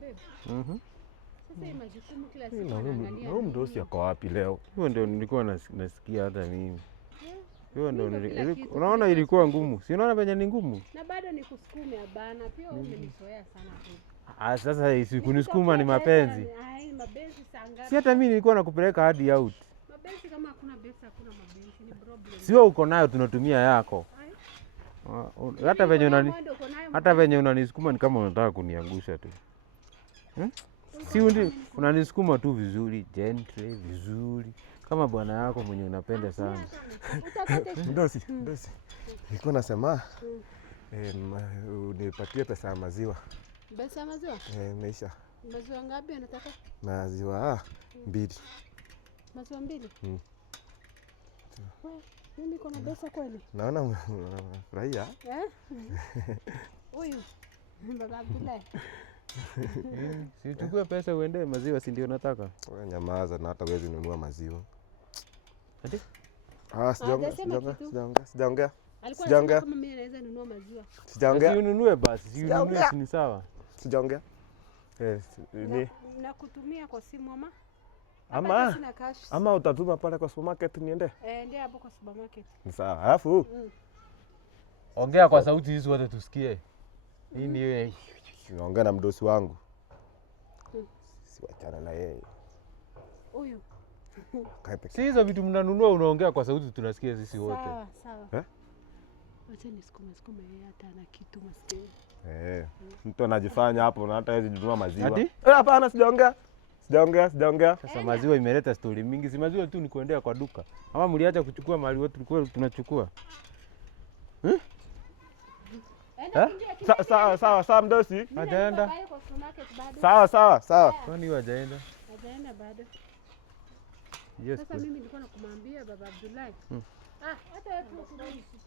Babe. Sasa majukumu kila siku anaangalia. Na mdosi yako wapi leo? Hiyo ndio nilikuwa nasikia hata mimi. Hiyo ndio unaona ilikuwa ngumu. Si unaona venye ni ngumu? Na bado nikusukume bana. Pia umenizoea sana tu. Sasa sikunisukuma ni mapenzi. Mapenzi sangapi? Si hata mimi nilikuwa nakupeleka hadi out. Mapenzi kama hakuna pesa hakuna mapenzi ni problem. Sio uko nayo tunatumia yako. Hata venye unanisukuma ni kama unataka kuniangusha tu. Si unanisukuma tu vizuri, gently, vizuri. Kama bwana yako mwenye unapenda sana. Mdosi. Nilikuwa nasema unipatie pesa ya maziwa. Pesa ya maziwa? Imeisha. Maziwa ngapi unataka? Maziwa 2. Maziwa 2? Wewe, mimi niko na pesa kweli? Naona unafurahia. Huyu baba Abdullah. Si uchukue pesa uende maziwa si ndio nataka? Wewe nyamaza na hata huwezi nunua maziwa. Ati? Sijaongea. Alikuwa anasema kama mimi naweza nunua maziwa. Sijaongea. Si ununue basi, si ununue ni sawa. Sijaongea. Nakutumia kwa simu ama utatuma pale kwa supermarket niende? Ndio hapo kwa supermarket. Ni sawa. Alafu ongea kwa sauti hizi wote tusikie. Hii ni wewe. Naongea na mdosi wangu. Siwachana na yeye. Huyu. Si hizo vitu mnanunua unaongea kwa sauti tunasikia sisi wote. Sawa. Wacha nisukume yeye hata ana kitu maskini. Mtu anajifanya hapo na hata hawezi kununua maziwa. Ati? Hapana sijaongea. Sasa maziwa imeleta story mingi. Si maziwa tu ni kuendea kwa duka. Ama mliacha kuchukua mali wote tulikuwa tunachukua. Sawa mdosi. Hajaenda. Sawa. Kwani hajaenda? Hajaenda bado. Yes. Sasa mimi nilikuwa nakumwambia baba Abdullah. Hata wewe